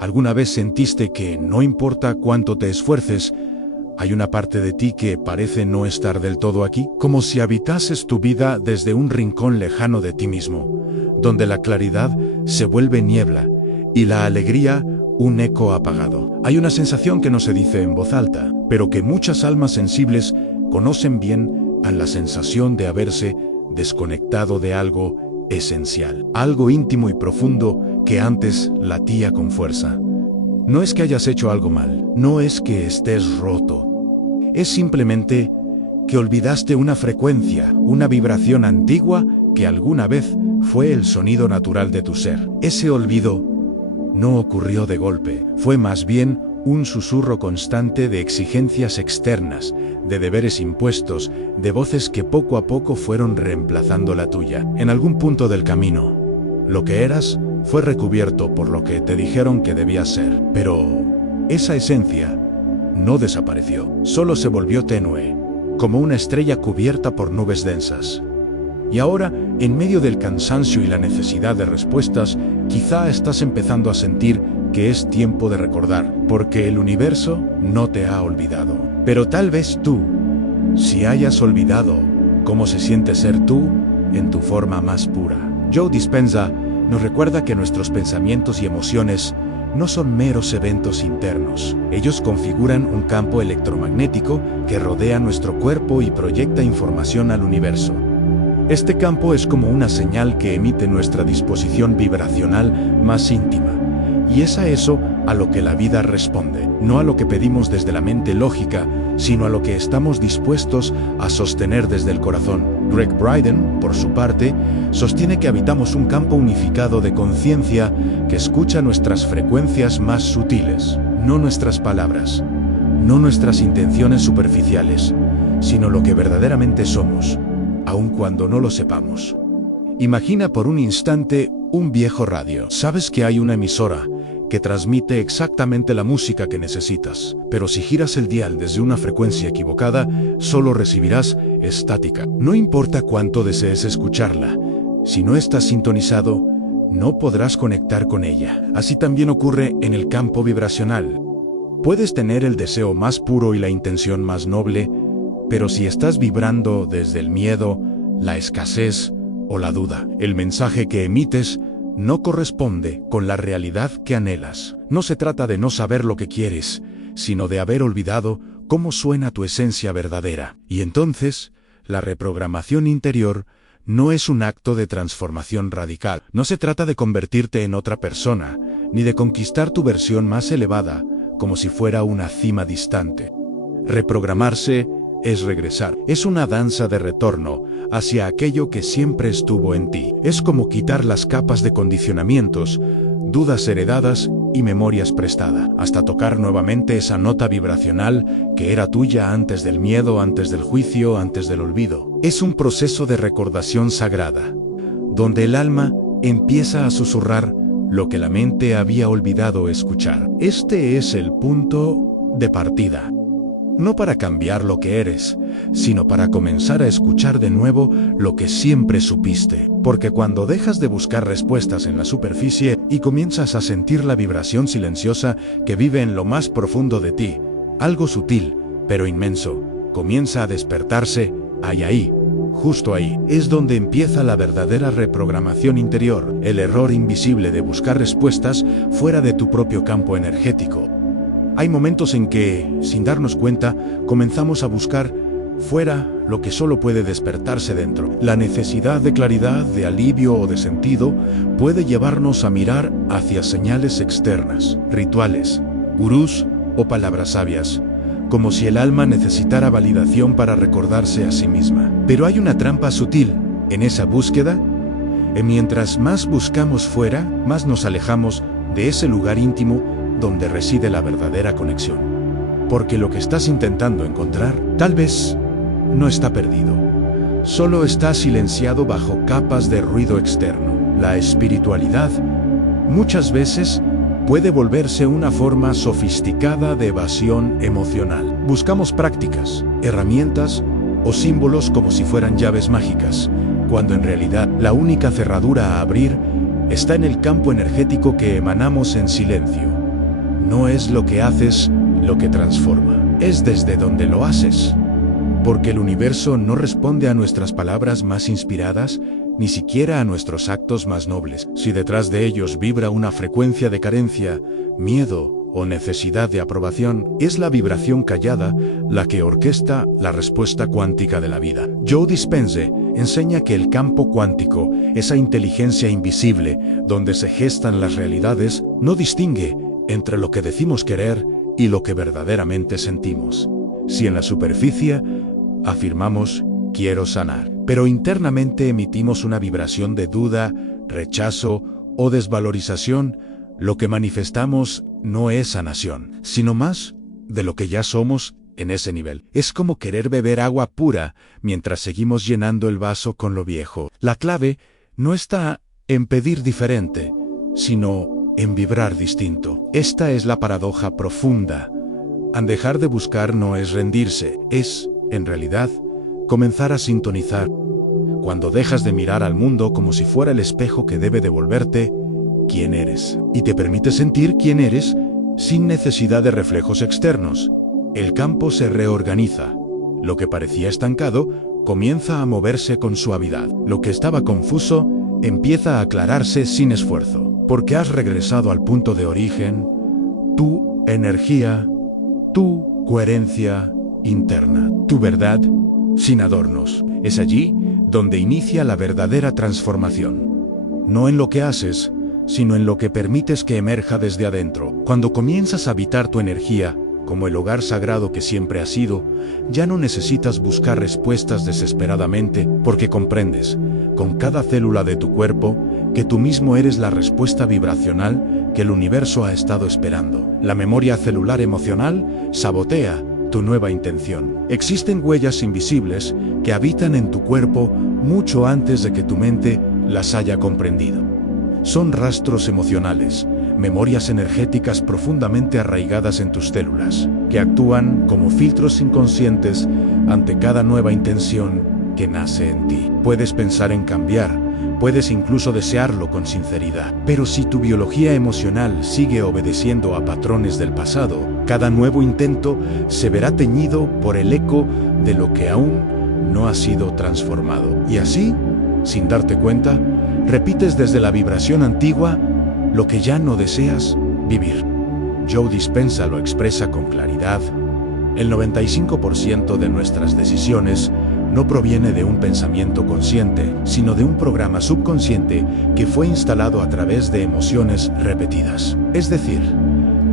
¿Alguna vez sentiste que no importa cuánto te esfuerces, hay una parte de ti que parece no estar del todo aquí? Como si habitases tu vida desde un rincón lejano de ti mismo, donde la claridad se vuelve niebla y la alegría un eco apagado. Hay una sensación que no se dice en voz alta, pero que muchas almas sensibles conocen bien, a la sensación de haberse desconectado de algo esencial, algo íntimo y profundo que antes latía con fuerza. No es que hayas hecho algo mal, no es que estés roto, es simplemente que olvidaste una frecuencia, una vibración antigua que alguna vez fue el sonido natural de tu ser. Ese olvido no ocurrió de golpe, fue más bien un susurro constante de exigencias externas, de deberes impuestos, de voces que poco a poco fueron reemplazando la tuya. En algún punto del camino, lo que eras fue recubierto por lo que te dijeron que debías ser. Pero esa esencia no desapareció, solo se volvió tenue, como una estrella cubierta por nubes densas. Y ahora, en medio del cansancio y la necesidad de respuestas, quizá estás empezando a sentir que es tiempo de recordar, porque el universo no te ha olvidado. Pero tal vez tú, si hayas olvidado cómo se siente ser tú en tu forma más pura. Joe Dispenza nos recuerda que nuestros pensamientos y emociones no son meros eventos internos. Ellos configuran un campo electromagnético que rodea nuestro cuerpo y proyecta información al universo. Este campo es como una señal que emite nuestra disposición vibracional más íntima. Y es a eso a lo que la vida responde, no a lo que pedimos desde la mente lógica, sino a lo que estamos dispuestos a sostener desde el corazón. Greg Bryden, por su parte, sostiene que habitamos un campo unificado de conciencia que escucha nuestras frecuencias más sutiles, no nuestras palabras, no nuestras intenciones superficiales, sino lo que verdaderamente somos, aun cuando no lo sepamos. Imagina por un instante un viejo radio. Sabes que hay una emisora que transmite exactamente la música que necesitas, pero si giras el dial desde una frecuencia equivocada, solo recibirás estática. No importa cuánto desees escucharla, si no estás sintonizado, no podrás conectar con ella. Así también ocurre en el campo vibracional. Puedes tener el deseo más puro y la intención más noble, pero si estás vibrando desde el miedo, la escasez o la duda, el mensaje que emites no corresponde con la realidad que anhelas. No se trata de no saber lo que quieres, sino de haber olvidado cómo suena tu esencia verdadera. Y entonces, la reprogramación interior no es un acto de transformación radical. No se trata de convertirte en otra persona, ni de conquistar tu versión más elevada, como si fuera una cima distante. Reprogramarse es regresar. Es una danza de retorno hacia aquello que siempre estuvo en ti. Es como quitar las capas de condicionamientos, dudas heredadas y memorias prestadas, hasta tocar nuevamente esa nota vibracional que era tuya antes del miedo, antes del juicio, antes del olvido. Es un proceso de recordación sagrada, donde el alma empieza a susurrar lo que la mente había olvidado escuchar. Este es el punto de partida. No para cambiar lo que eres, sino para comenzar a escuchar de nuevo lo que siempre supiste. Porque cuando dejas de buscar respuestas en la superficie y comienzas a sentir la vibración silenciosa que vive en lo más profundo de ti, algo sutil, pero inmenso, comienza a despertarse, ahí, justo ahí, es donde empieza la verdadera reprogramación interior, el error invisible de buscar respuestas fuera de tu propio campo energético. Hay momentos en que, sin darnos cuenta, comenzamos a buscar fuera lo que solo puede despertarse dentro. La necesidad de claridad, de alivio o de sentido puede llevarnos a mirar hacia señales externas, rituales, gurús o palabras sabias, como si el alma necesitara validación para recordarse a sí misma. Pero hay una trampa sutil en esa búsqueda. Mientras más buscamos fuera, más nos alejamos de ese lugar íntimo donde reside la verdadera conexión. Porque lo que estás intentando encontrar, tal vez, no está perdido. Solo está silenciado bajo capas de ruido externo. La espiritualidad, muchas veces, puede volverse una forma sofisticada de evasión emocional. Buscamos prácticas, herramientas o símbolos como si fueran llaves mágicas, cuando en realidad la única cerradura a abrir está en el campo energético que emanamos en silencio. No es lo que haces lo que transforma, es desde donde lo haces. Porque el universo no responde a nuestras palabras más inspiradas, ni siquiera a nuestros actos más nobles. Si detrás de ellos vibra una frecuencia de carencia, miedo o necesidad de aprobación, es la vibración callada la que orquesta la respuesta cuántica de la vida. Joe Dispenza enseña que el campo cuántico, esa inteligencia invisible donde se gestan las realidades, no distingue entre lo que decimos querer y lo que verdaderamente sentimos. Si en la superficie afirmamos quiero sanar, pero internamente emitimos una vibración de duda, rechazo o desvalorización, lo que manifestamos no es sanación, sino más de lo que ya somos en ese nivel. Es como querer beber agua pura mientras seguimos llenando el vaso con lo viejo. La clave no está en pedir diferente, sino en vibrar distinto. Esta es la paradoja profunda. Al dejar de buscar no es rendirse, es, en realidad, comenzar a sintonizar. Cuando dejas de mirar al mundo como si fuera el espejo que debe devolverte quién eres, y te permite sentir quién eres sin necesidad de reflejos externos, el campo se reorganiza. Lo que parecía estancado comienza a moverse con suavidad. Lo que estaba confuso empieza a aclararse sin esfuerzo, porque has regresado al punto de origen, tu energía, tu coherencia interna, tu verdad, sin adornos. Es allí donde inicia la verdadera transformación. No en lo que haces, sino en lo que permites que emerja desde adentro. Cuando comienzas a habitar tu energía, como el hogar sagrado que siempre has sido, ya no necesitas buscar respuestas desesperadamente, porque comprendes, con cada célula de tu cuerpo, que tú mismo eres la respuesta vibracional que el universo ha estado esperando. La memoria celular emocional sabotea tu nueva intención. Existen huellas invisibles que habitan en tu cuerpo mucho antes de que tu mente las haya comprendido. Son rastros emocionales, memorias energéticas profundamente arraigadas en tus células, que actúan como filtros inconscientes ante cada nueva intención que nace en ti. Puedes pensar en cambiar, puedes incluso desearlo con sinceridad, pero si tu biología emocional sigue obedeciendo a patrones del pasado, cada nuevo intento se verá teñido por el eco de lo que aún no ha sido transformado. Y así, sin darte cuenta, repites desde la vibración antigua lo que ya no deseas vivir. Joe Dispenza lo expresa con claridad. El 95% de nuestras decisiones no proviene de un pensamiento consciente, sino de un programa subconsciente que fue instalado a través de emociones repetidas. Es decir,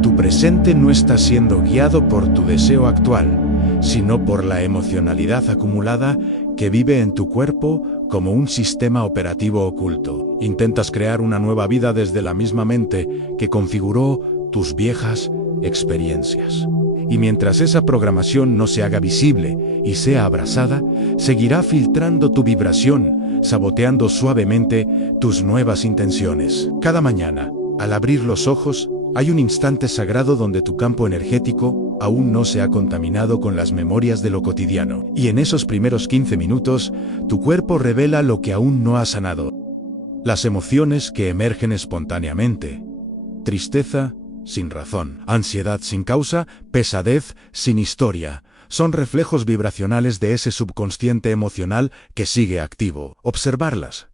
tu presente no está siendo guiado por tu deseo actual, sino por la emocionalidad acumulada que vive en tu cuerpo como un sistema operativo oculto. Intentas crear una nueva vida desde la misma mente que configuró tus viejas experiencias. Y mientras esa programación no se haga visible y sea abrazada, seguirá filtrando tu vibración, saboteando suavemente tus nuevas intenciones. Cada mañana, al abrir los ojos, hay un instante sagrado donde tu campo energético aún no se ha contaminado con las memorias de lo cotidiano. Y en esos primeros 15 minutos, tu cuerpo revela lo que aún no ha sanado. Las emociones que emergen espontáneamente. Tristeza sin razón, ansiedad sin causa, pesadez sin historia. Son reflejos vibracionales de ese subconsciente emocional que sigue activo. Observarlas,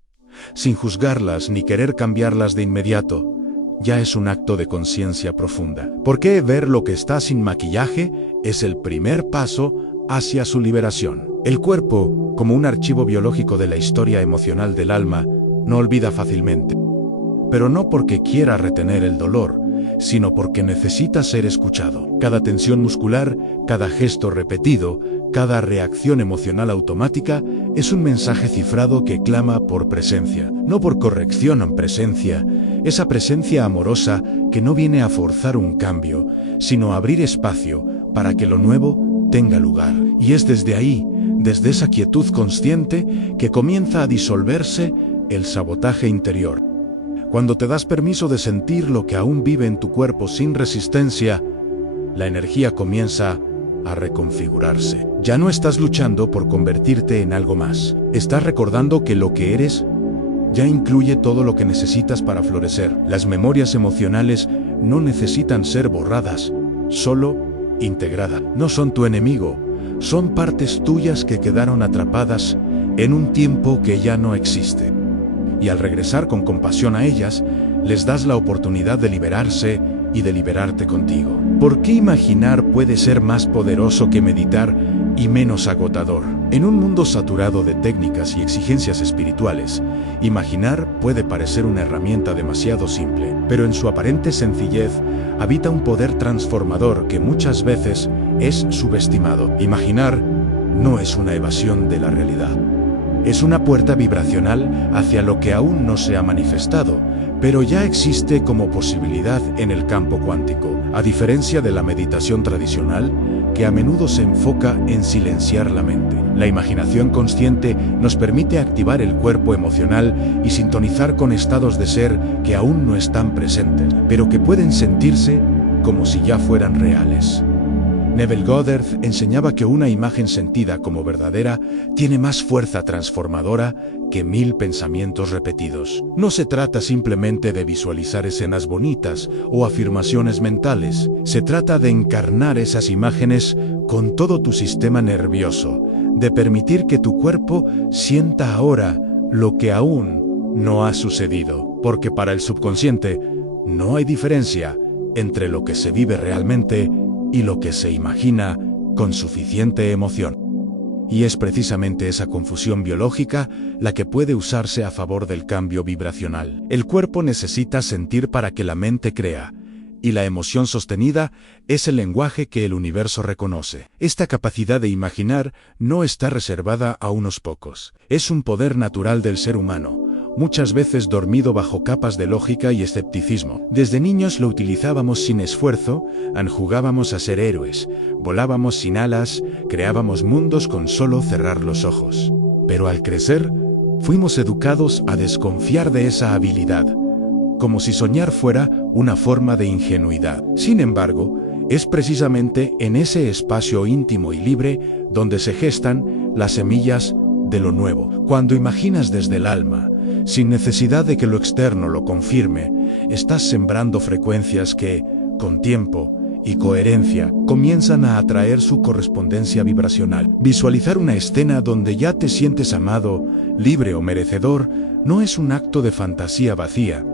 sin juzgarlas ni querer cambiarlas de inmediato, ya es un acto de conciencia profunda. Porque ver lo que está sin maquillaje es el primer paso hacia su liberación. El cuerpo, como un archivo biológico de la historia emocional del alma, no olvida fácilmente. Pero no porque quiera retener el dolor, sino porque necesita ser escuchado. Cada tensión muscular, cada gesto repetido, cada reacción emocional automática es un mensaje cifrado que clama por presencia. No por corrección o presencia, esa presencia amorosa que no viene a forzar un cambio, sino a abrir espacio para que lo nuevo tenga lugar. Y es desde ahí, desde esa quietud consciente, que comienza a disolverse el sabotaje interior. Cuando te das permiso de sentir lo que aún vive en tu cuerpo sin resistencia, la energía comienza a reconfigurarse. Ya no estás luchando por convertirte en algo más. Estás recordando que lo que eres ya incluye todo lo que necesitas para florecer. Las memorias emocionales no necesitan ser borradas, solo integradas. No son tu enemigo, son partes tuyas que quedaron atrapadas en un tiempo que ya no existe. Y al regresar con compasión a ellas, les das la oportunidad de liberarse y de liberarte contigo. ¿Por qué imaginar puede ser más poderoso que meditar y menos agotador? En un mundo saturado de técnicas y exigencias espirituales, imaginar puede parecer una herramienta demasiado simple, pero en su aparente sencillez habita un poder transformador que muchas veces es subestimado. Imaginar no es una evasión de la realidad. Es una puerta vibracional hacia lo que aún no se ha manifestado, pero ya existe como posibilidad en el campo cuántico, a diferencia de la meditación tradicional, que a menudo se enfoca en silenciar la mente. La imaginación consciente nos permite activar el cuerpo emocional y sintonizar con estados de ser que aún no están presentes, pero que pueden sentirse como si ya fueran reales. Neville Goddard enseñaba que una imagen sentida como verdadera tiene más fuerza transformadora que 1000 pensamientos repetidos. No se trata simplemente de visualizar escenas bonitas o afirmaciones mentales. Se trata de encarnar esas imágenes con todo tu sistema nervioso, de permitir que tu cuerpo sienta ahora lo que aún no ha sucedido. Porque para el subconsciente no hay diferencia entre lo que se vive realmente y lo que se imagina con suficiente emoción. Y es precisamente esa confusión biológica la que puede usarse a favor del cambio vibracional. El cuerpo necesita sentir para que la mente crea, y la emoción sostenida es el lenguaje que el universo reconoce. Esta capacidad de imaginar no está reservada a unos pocos. Es un poder natural del ser humano, muchas veces dormido bajo capas de lógica y escepticismo. Desde niños lo utilizábamos sin esfuerzo, jugábamos a ser héroes, volábamos sin alas, creábamos mundos con solo cerrar los ojos. Pero al crecer, fuimos educados a desconfiar de esa habilidad, como si soñar fuera una forma de ingenuidad. Sin embargo, es precisamente en ese espacio íntimo y libre donde se gestan las semillas de lo nuevo. Cuando imaginas desde el alma, sin necesidad de que lo externo lo confirme, estás sembrando frecuencias que, con tiempo y coherencia, comienzan a atraer su correspondencia vibracional. Visualizar una escena donde ya te sientes amado, libre o merecedor no es un acto de fantasía vacía,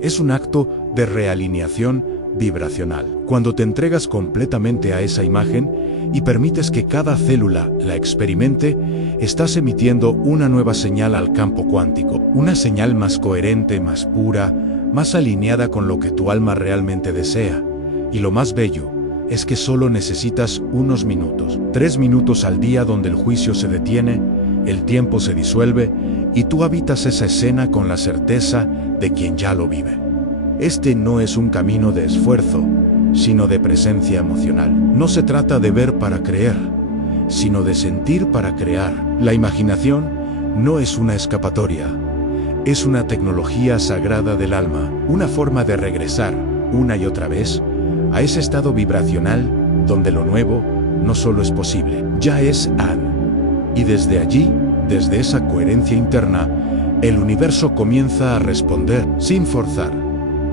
es un acto de realineación vibracional. Cuando te entregas completamente a esa imagen y permites que cada célula la experimente, estás emitiendo una nueva señal al campo cuántico, una señal más coherente, más pura, más alineada con lo que tu alma realmente desea. Y lo más bello es que solo necesitas unos minutos, 3 minutos al día donde el juicio se detiene, el tiempo se disuelve y tú habitas esa escena con la certeza de quien ya lo vive. Este no es un camino de esfuerzo, sino de presencia emocional. No se trata de ver para creer, sino de sentir para crear. La imaginación no es una escapatoria, es una tecnología sagrada del alma, una forma de regresar, una y otra vez, a ese estado vibracional donde lo nuevo no solo es posible, ya es han. Y desde allí, desde esa coherencia interna, el universo comienza a responder sin forzar,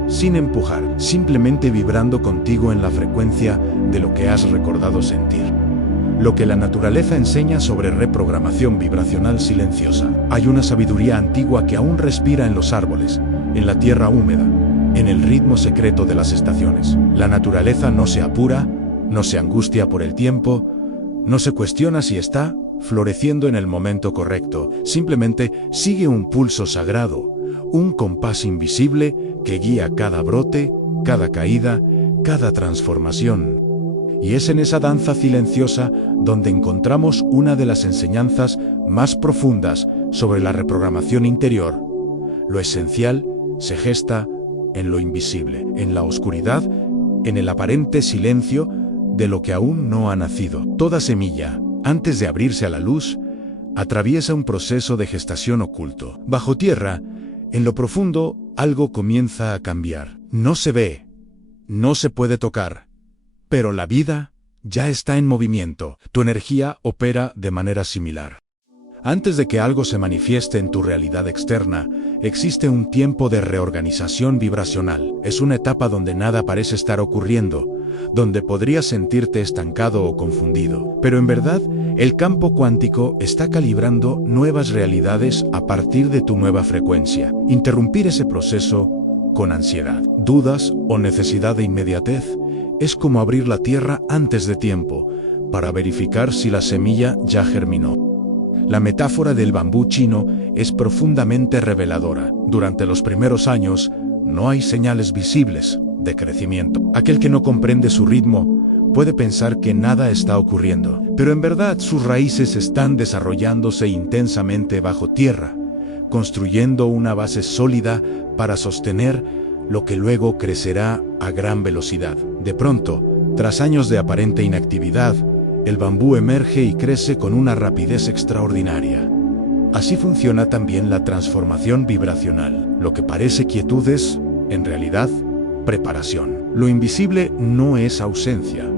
sin empujar, simplemente vibrando contigo en la frecuencia de lo que has recordado sentir. Lo que la naturaleza enseña sobre reprogramación vibracional silenciosa. Hay una sabiduría antigua que aún respira en los árboles, en la tierra húmeda, en el ritmo secreto de las estaciones. La naturaleza no se apura, no se angustia por el tiempo, no se cuestiona si está floreciendo en el momento correcto, simplemente sigue un pulso sagrado, un compás invisible que guía cada brote, cada caída, cada transformación. Y es en esa danza silenciosa donde encontramos una de las enseñanzas más profundas sobre la reprogramación interior. Lo esencial se gesta en lo invisible, en la oscuridad, en el aparente silencio de lo que aún no ha nacido. Toda semilla, antes de abrirse a la luz, atraviesa un proceso de gestación oculto. Bajo tierra, en lo profundo, algo comienza a cambiar. No se ve, no se puede tocar, pero la vida ya está en movimiento. Tu energía opera de manera similar. Antes de que algo se manifieste en tu realidad externa, existe un tiempo de reorganización vibracional. Es una etapa donde nada parece estar ocurriendo, donde podrías sentirte estancado o confundido. Pero en verdad, el campo cuántico está calibrando nuevas realidades a partir de tu nueva frecuencia. Interrumpir ese proceso con ansiedad, dudas o necesidad de inmediatez es como abrir la tierra antes de tiempo para verificar si la semilla ya germinó. La metáfora del bambú chino es profundamente reveladora. Durante los primeros años, no hay señales visibles de crecimiento. Aquel que no comprende su ritmo puede pensar que nada está ocurriendo, pero en verdad sus raíces están desarrollándose intensamente bajo tierra, construyendo una base sólida para sostener lo que luego crecerá a gran velocidad. De pronto, tras años de aparente inactividad, el bambú emerge y crece con una rapidez extraordinaria. Así funciona también la transformación vibracional. Lo que parece quietud es, en realidad, preparación. Lo invisible no es ausencia,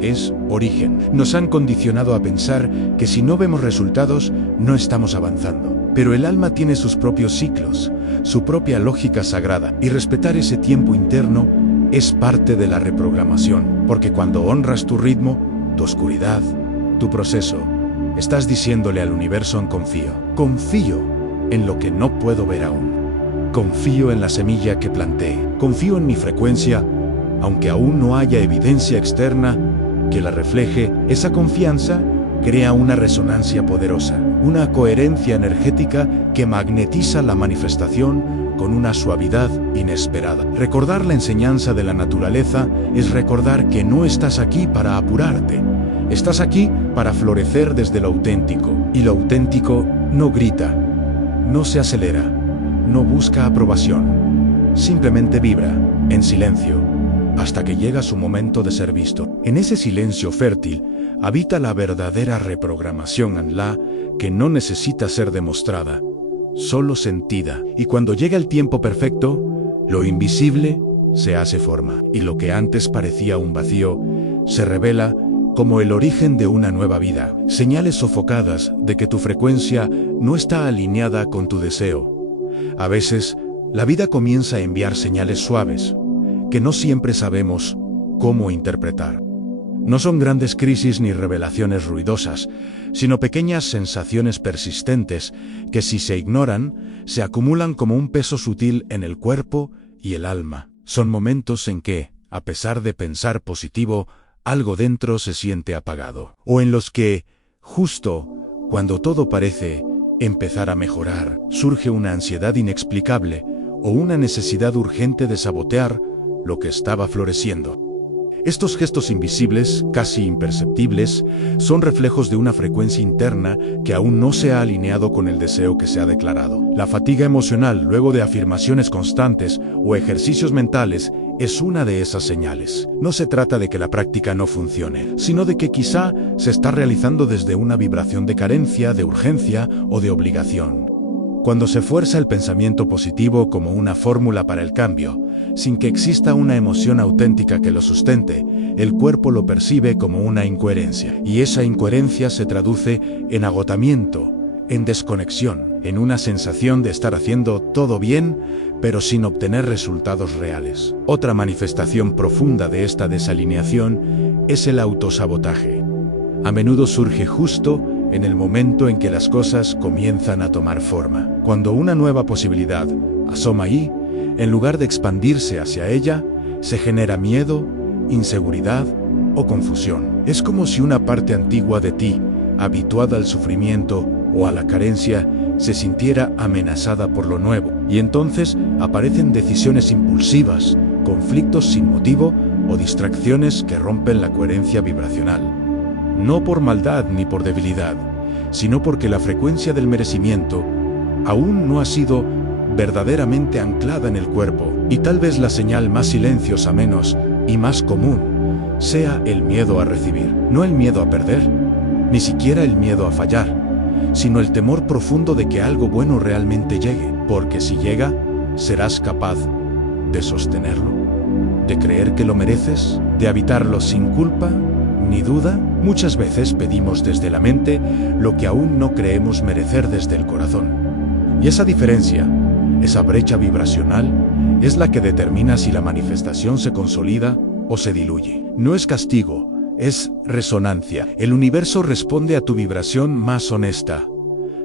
es origen. Nos han condicionado a pensar que si no vemos resultados, no estamos avanzando. Pero el alma tiene sus propios ciclos, su propia lógica sagrada, y respetar ese tiempo interno es parte de la reprogramación, porque cuando honras tu ritmo, tu oscuridad, tu proceso, estás diciéndole al universo en confío en lo que no puedo ver aún. Confío en la semilla que planté. Confío en mi frecuencia, aunque aún no haya evidencia externa que la refleje. Esa confianza crea una resonancia poderosa, una coherencia energética que magnetiza la manifestación con una suavidad inesperada. Recordar la enseñanza de la naturaleza es recordar que no estás aquí para apurarte. Estás aquí para florecer desde lo auténtico. Y lo auténtico no grita, no se acelera, no busca aprobación. Simplemente vibra, en silencio, hasta que llega su momento de ser visto. En ese silencio fértil habita la verdadera reprogramación Anla, que no necesita ser demostrada, solo sentida. Y cuando llega el tiempo perfecto, lo invisible se hace forma, y lo que antes parecía un vacío se revela como el origen de una nueva vida. Señales sofocadas de que tu frecuencia no está alineada con tu deseo. A veces, la vida comienza a enviar señales suaves, que no siempre sabemos cómo interpretar. No son grandes crisis ni revelaciones ruidosas, sino pequeñas sensaciones persistentes que, si se ignoran, se acumulan como un peso sutil en el cuerpo y el alma. Son momentos en que, a pesar de pensar positivo, algo dentro se siente apagado. O en los que, justo cuando todo parece empezar a mejorar, surge una ansiedad inexplicable o una necesidad urgente de sabotear lo que estaba floreciendo. Estos gestos invisibles, casi imperceptibles, son reflejos de una frecuencia interna que aún no se ha alineado con el deseo que se ha declarado. La fatiga emocional, luego de afirmaciones constantes o ejercicios mentales, es una de esas señales. No se trata de que la práctica no funcione, sino de que quizá se está realizando desde una vibración de carencia, de urgencia o de obligación. Cuando se fuerza el pensamiento positivo como una fórmula para el cambio, sin que exista una emoción auténtica que lo sustente, el cuerpo lo percibe como una incoherencia. Y esa incoherencia se traduce en agotamiento, en desconexión, en una sensación de estar haciendo todo bien, pero sin obtener resultados reales. Otra manifestación profunda de esta desalineación es el autosabotaje. A menudo surge justo en el momento en que las cosas comienzan a tomar forma. Cuando una nueva posibilidad asoma ahí, en lugar de expandirse hacia ella, se genera miedo, inseguridad o confusión. Es como si una parte antigua de ti, habituada al sufrimiento o a la carencia, se sintiera amenazada por lo nuevo. Y entonces aparecen decisiones impulsivas, conflictos sin motivo o distracciones que rompen la coherencia vibracional. No por maldad ni por debilidad, sino porque la frecuencia del merecimiento aún no ha sido verdaderamente anclada en el cuerpo, y tal vez la señal más silenciosa menos y más común sea el miedo a recibir. No el miedo a perder, ni siquiera el miedo a fallar, sino el temor profundo de que algo bueno realmente llegue, porque si llega, serás capaz de sostenerlo, de creer que lo mereces, de habitarlo sin culpa ni duda? Muchas veces pedimos desde la mente lo que aún no creemos merecer desde el corazón. Y esa diferencia, esa brecha vibracional, es la que determina si la manifestación se consolida o se diluye. No es castigo, es resonancia. El universo responde a tu vibración más honesta,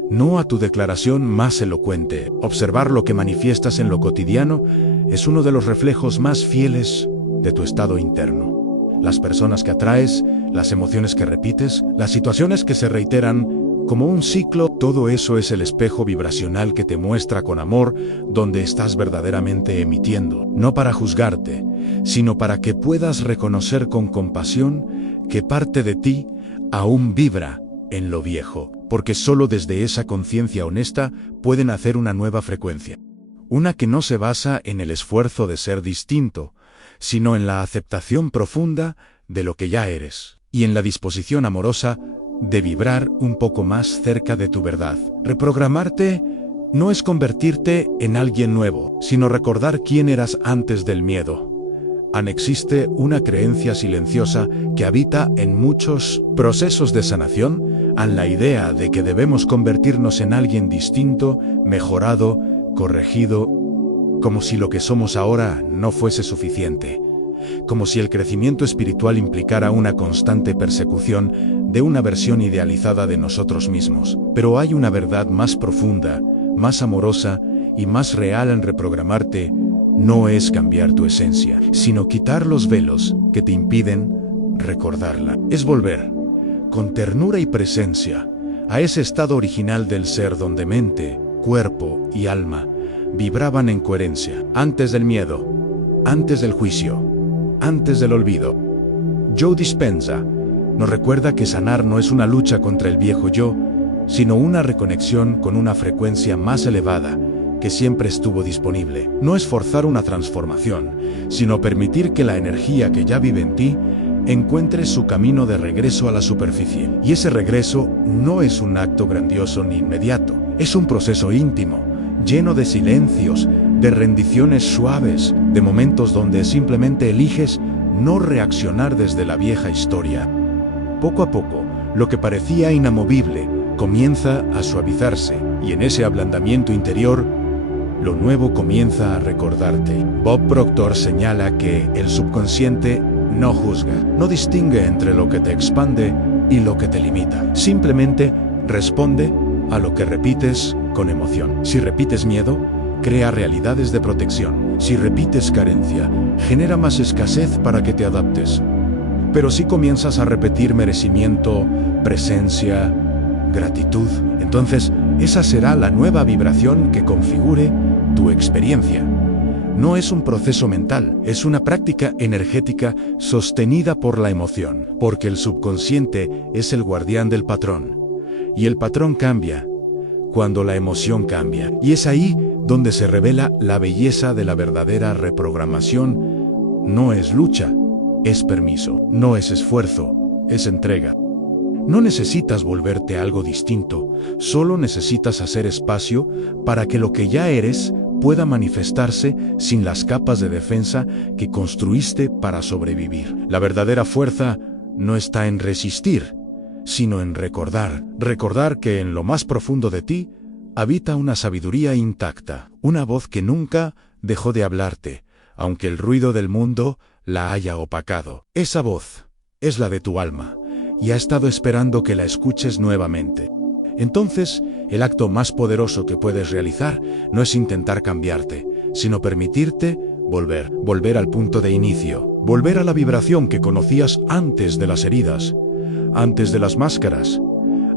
no a tu declaración más elocuente. Observar lo que manifiestas en lo cotidiano es uno de los reflejos más fieles de tu estado interno. Las personas que atraes, las emociones que repites, las situaciones que se reiteran como un ciclo, todo eso es el espejo vibracional que te muestra con amor donde estás verdaderamente emitiendo. No para juzgarte, sino para que puedas reconocer con compasión que parte de ti aún vibra en lo viejo, porque solo desde esa conciencia honesta pueden hacer una nueva frecuencia. Una que no se basa en el esfuerzo de ser distinto, sino en la aceptación profunda de lo que ya eres, y en la disposición amorosa de vibrar un poco más cerca de tu verdad. Reprogramarte no es convertirte en alguien nuevo, sino recordar quién eras antes del miedo. Existe una creencia silenciosa que habita en muchos procesos de sanación, en la idea de que debemos convertirnos en alguien distinto, mejorado, corregido, como si lo que somos ahora no fuese suficiente, como si el crecimiento espiritual implicara una constante persecución de una versión idealizada de nosotros mismos. Pero hay una verdad más profunda, más amorosa y más real en reprogramarte. No es cambiar tu esencia, sino quitar los velos que te impiden recordarla. Es volver, con ternura y presencia, a ese estado original del ser donde mente, cuerpo y alma vibraban en coherencia, antes del miedo, antes del juicio, antes del olvido. Joe Dispenza nos recuerda que sanar no es una lucha contra el viejo yo, sino una reconexión con una frecuencia más elevada que siempre estuvo disponible. No es forzar una transformación, sino permitir que la energía que ya vive en ti encuentre su camino de regreso a la superficie. Y ese regreso no es un acto grandioso ni inmediato, es un proceso íntimo, lleno de silencios, de rendiciones suaves, de momentos donde simplemente eliges no reaccionar desde la vieja historia. Poco a poco, lo que parecía inamovible comienza a suavizarse, y en ese ablandamiento interior, lo nuevo comienza a recordarte. Bob Proctor señala que el subconsciente no juzga, no distingue entre lo que te expande y lo que te limita. Simplemente responde a lo que repites con emoción. Si repites miedo, crea realidades de protección. Si repites carencia, genera más escasez para que te adaptes. Pero si comienzas a repetir merecimiento, presencia, gratitud, entonces esa será la nueva vibración que configure tu experiencia. No es un proceso mental, es una práctica energética sostenida por la emoción, porque el subconsciente es el guardián del patrón, y el patrón cambia cuando la emoción cambia, y es ahí donde se revela la belleza de la verdadera reprogramación. No es lucha, es permiso, no es esfuerzo, es entrega. No necesitas volverte algo distinto, solo necesitas hacer espacio para que lo que ya eres pueda manifestarse sin las capas de defensa que construiste para sobrevivir. La verdadera fuerza no está en resistir, sino en recordar. Recordar que en lo más profundo de ti habita una sabiduría intacta, una voz que nunca dejó de hablarte, aunque el ruido del mundo la haya opacado. Esa voz es la de tu alma, y ha estado esperando que la escuches nuevamente. Entonces, el acto más poderoso que puedes realizar no es intentar cambiarte, sino permitirte volver al punto de inicio, volver a la vibración que conocías antes de las heridas, antes de las máscaras,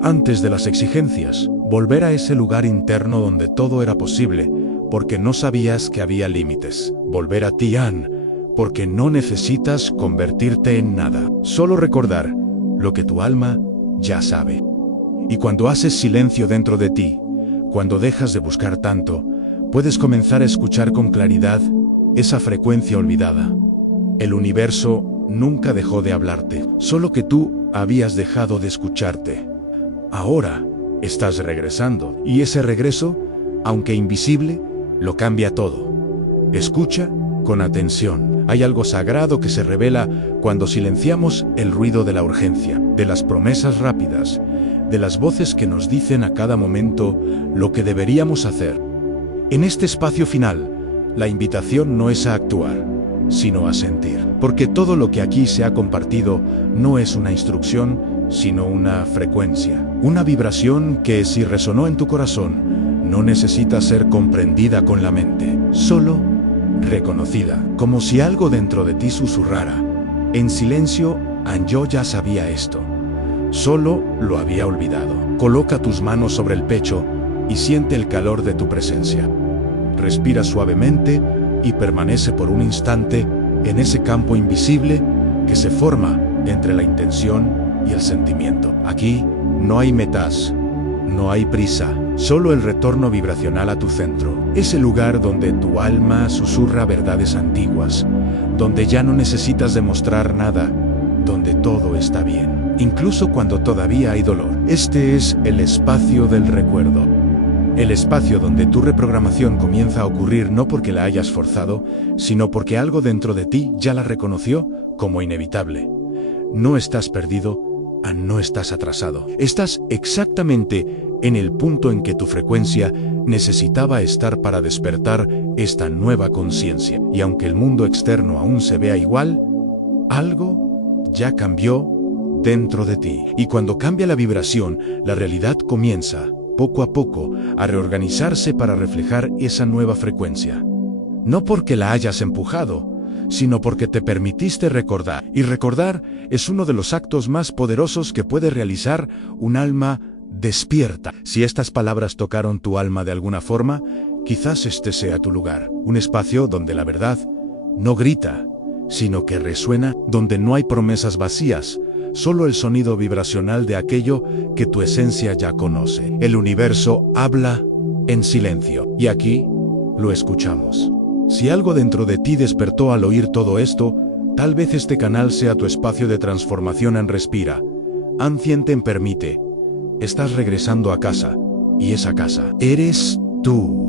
antes de las exigencias, volver a ese lugar interno donde todo era posible, porque no sabías que había límites, volver a ti, Ann, porque no necesitas convertirte en nada, solo recordar lo que tu alma ya sabe. Y cuando haces silencio dentro de ti, cuando dejas de buscar tanto, puedes comenzar a escuchar con claridad esa frecuencia olvidada. El universo nunca dejó de hablarte, solo que tú habías dejado de escucharte. Ahora estás regresando, y ese regreso, aunque invisible, lo cambia todo. Escucha con atención. Hay algo sagrado que se revela cuando silenciamos el ruido de la urgencia, de las promesas rápidas, de las voces que nos dicen a cada momento lo que deberíamos hacer. En este espacio final, la invitación no es a actuar, sino a sentir. Porque todo lo que aquí se ha compartido no es una instrucción, sino una frecuencia. Una vibración que, si resonó en tu corazón, no necesita ser comprendida con la mente, solo reconocida. Como si algo dentro de ti susurrara. En silencio, Anjo ya sabía esto. Solo lo había olvidado. Coloca tus manos sobre el pecho y siente el calor de tu presencia. Respira suavemente y permanece por un instante en ese campo invisible que se forma entre la intención y el sentimiento. Aquí no hay metas, no hay prisa, solo el retorno vibracional a tu centro. Ese lugar donde tu alma susurra verdades antiguas, donde ya no necesitas demostrar nada, donde todo está bien, incluso cuando todavía hay dolor. Este es el espacio del recuerdo. El espacio donde tu reprogramación comienza a ocurrir no porque la hayas forzado, sino porque algo dentro de ti ya la reconoció como inevitable. No estás perdido, no estás atrasado. Estás exactamente en el punto en que tu frecuencia necesitaba estar para despertar esta nueva conciencia. Y aunque el mundo externo aún se vea igual, algo ya cambió dentro de ti. Y cuando cambia la vibración, la realidad comienza, poco a poco, a reorganizarse para reflejar esa nueva frecuencia. No porque la hayas empujado, sino porque te permitiste recordar. Y recordar es uno de los actos más poderosos que puede realizar un alma despierta. Si estas palabras tocaron tu alma de alguna forma, quizás este sea tu lugar. Un espacio donde la verdad no grita, sino que resuena, donde no hay promesas vacías, solo el sonido vibracional de aquello que tu esencia ya conoce. El universo habla en silencio, y aquí lo escuchamos. Si algo dentro de ti despertó al oír todo esto, tal vez este canal sea tu espacio de transformación en Respira. Ancienten permite. Estás regresando a casa, y esa casa eres tú.